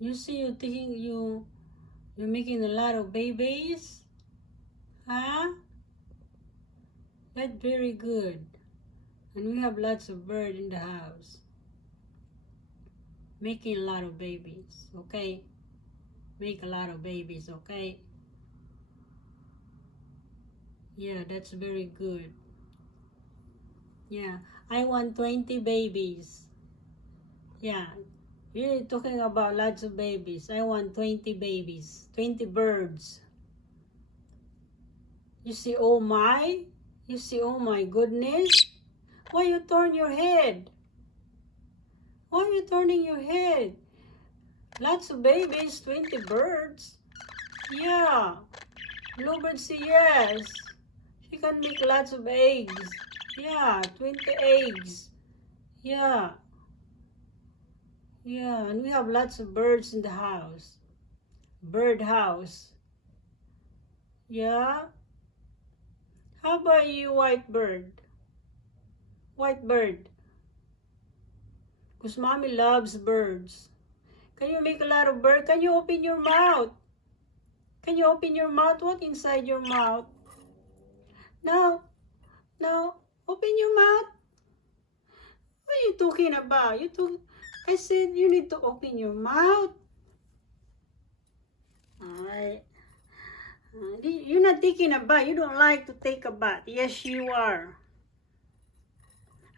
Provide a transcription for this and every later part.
You see, you're making a lot of babies, huh? That's very good. And we have lots of birds in the house, making a lot of babies. Okay, make a lot of babies. Okay. Yeah, that's very good. Yeah, I want 20 babies. Yeah, you're talking about lots of babies. I want 20 babies, 20 birds. You see, oh my? You see, oh my goodness? Why you turn your head? Why are you turning your head? Lots of babies, 20 birds. Yeah, bluebird say yes. She can make lots of eggs. Yeah, 20 eggs. Yeah. Yeah, and we have lots of birds in the house. Bird house. Yeah. How about you, white bird? White bird. Because mommy loves birds. Can you make a lot of birds? Can you open your mouth? Can you open your mouth? What inside your mouth? No. No. Open your mouth. What are you talking about? I said you need to open your mouth. Alright. You're not taking a bath. You don't like to take a bath. Yes, you are.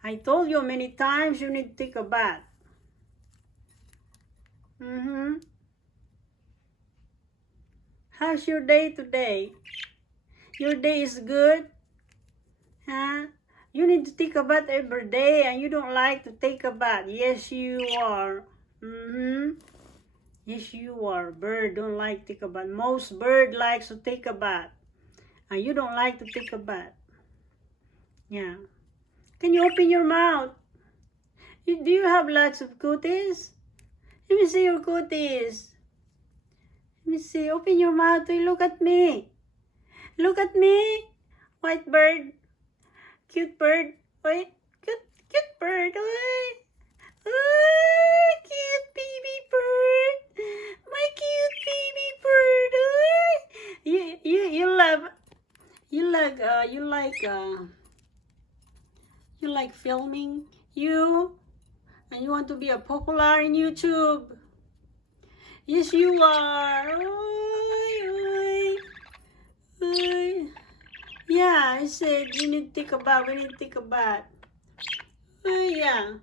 I told you many times you need to take a bath. How's your day today? Your day is good? Huh? You need to take a bath every day and you don't like to take a bath. Yes, you are. Yes, you are. Bird don't like to take a bath. Most bird likes to take a bath. And you don't like to take a bath. Yeah. Can you open your mouth? Do you have lots of cooties? Let me see your cooties. Let me see. Open your mouth. Look at me. Look at me. White bird. Cute bird. Wait. Cute bird. Wait. Oh, cute baby bird. My cute baby bird. Oh. You like filming, and you want to be a popular in YouTube. Yes, you are. Oy, oy, oy. Yeah, I said you need to take a bath. We need to take a bath. Oh yeah.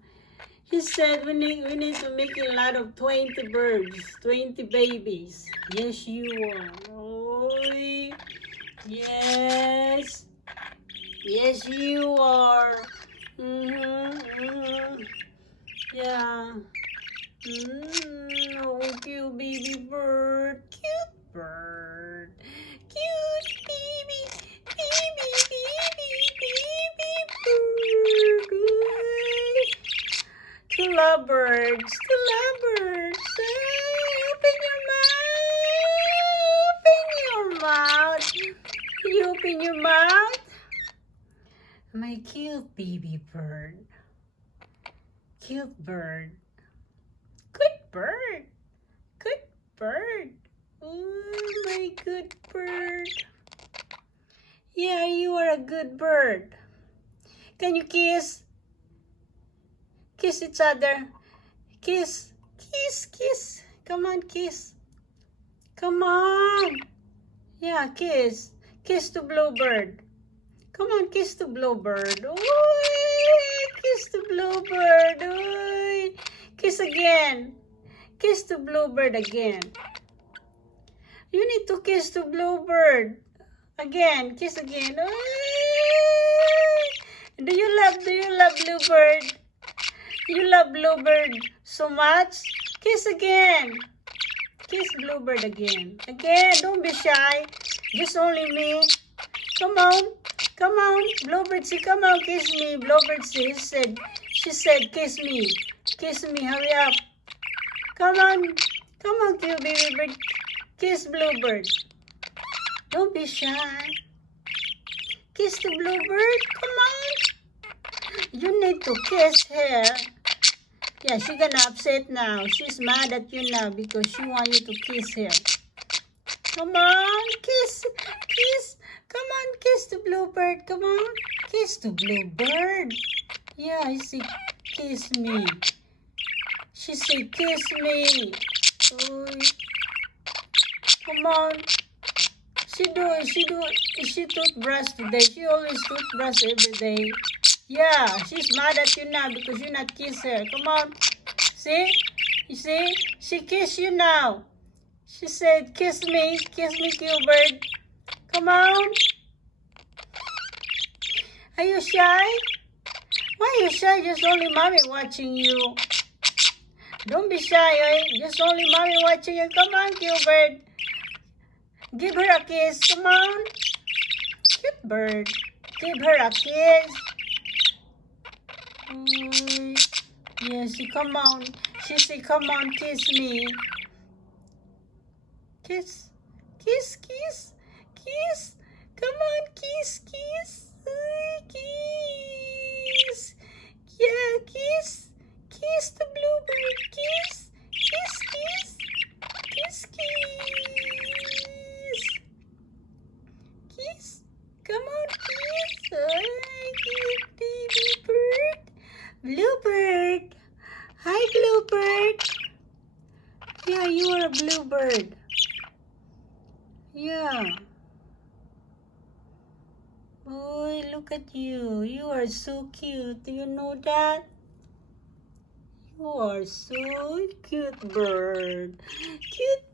He said we need to make a lot of 20 birds, 20 babies. Yes, you are. Oy. Yes. Yes, you are. Yeah. Oh, cute baby bird. Cute bird. Cute baby bird. To lovebirds. Open your mouth. You open your mouth. My cute baby bird. Cute bird. Good bird. Good bird. Oh, my good bird. Yeah, you are a good bird. Can you kiss? Kiss each other. Kiss. Come on, kiss. Come on. Yeah, kiss. Kiss to bluebird. Come on, kiss to bluebird. Oy, kiss to bluebird. Oy. Kiss again. Kiss to bluebird again. You need to kiss to bluebird. Again, kiss again. Oy. Do you love bluebird? You love bluebird so much? Kiss again. Kiss bluebird again. Again, don't be shy. Just only me. Come on. Bluebird say, come on, kiss me. Bluebird say, she said, kiss me. Kiss me, hurry up. Come on, cute baby bird. Kiss bluebird. Don't be shy. Kiss the bluebird. Come on. You need to kiss her. Yeah, she's gonna upset now. She's mad at you now because she wants you to kiss her. Come on, kiss, kiss. Come on, kiss the bluebird. Come on, kiss the bluebird. Yeah, I say, kiss me. She said, kiss me. Oy. Come on. She toothbrush today. She always toothbrush every day. Yeah, she's mad at you now because you not kiss her. Come on. See? You see? She kissed you now. She said, kiss me, Gilbert. Come on. Are you shy? Why are you shy? Just only mommy watching you. Don't be shy, eh? Just only mommy watching you. Come on, Gilbert. Give her a kiss. Come on. Cute bird. Give her a kiss. Yes, come on. She said, come on, kiss me. Kiss. Kiss, kiss. Kiss. Come on, kiss, kiss. Kiss. Yeah, kiss. Kiss the bluebird. Kiss. Kiss, kiss. Kiss, kiss. Kiss. Come on, kiss. Cute baby bird. Bluebird. Hi, bluebird. Yeah, you are a bluebird. Yeah. Oh, look at you. You are so cute. Do you know that? You are so cute bird. Cute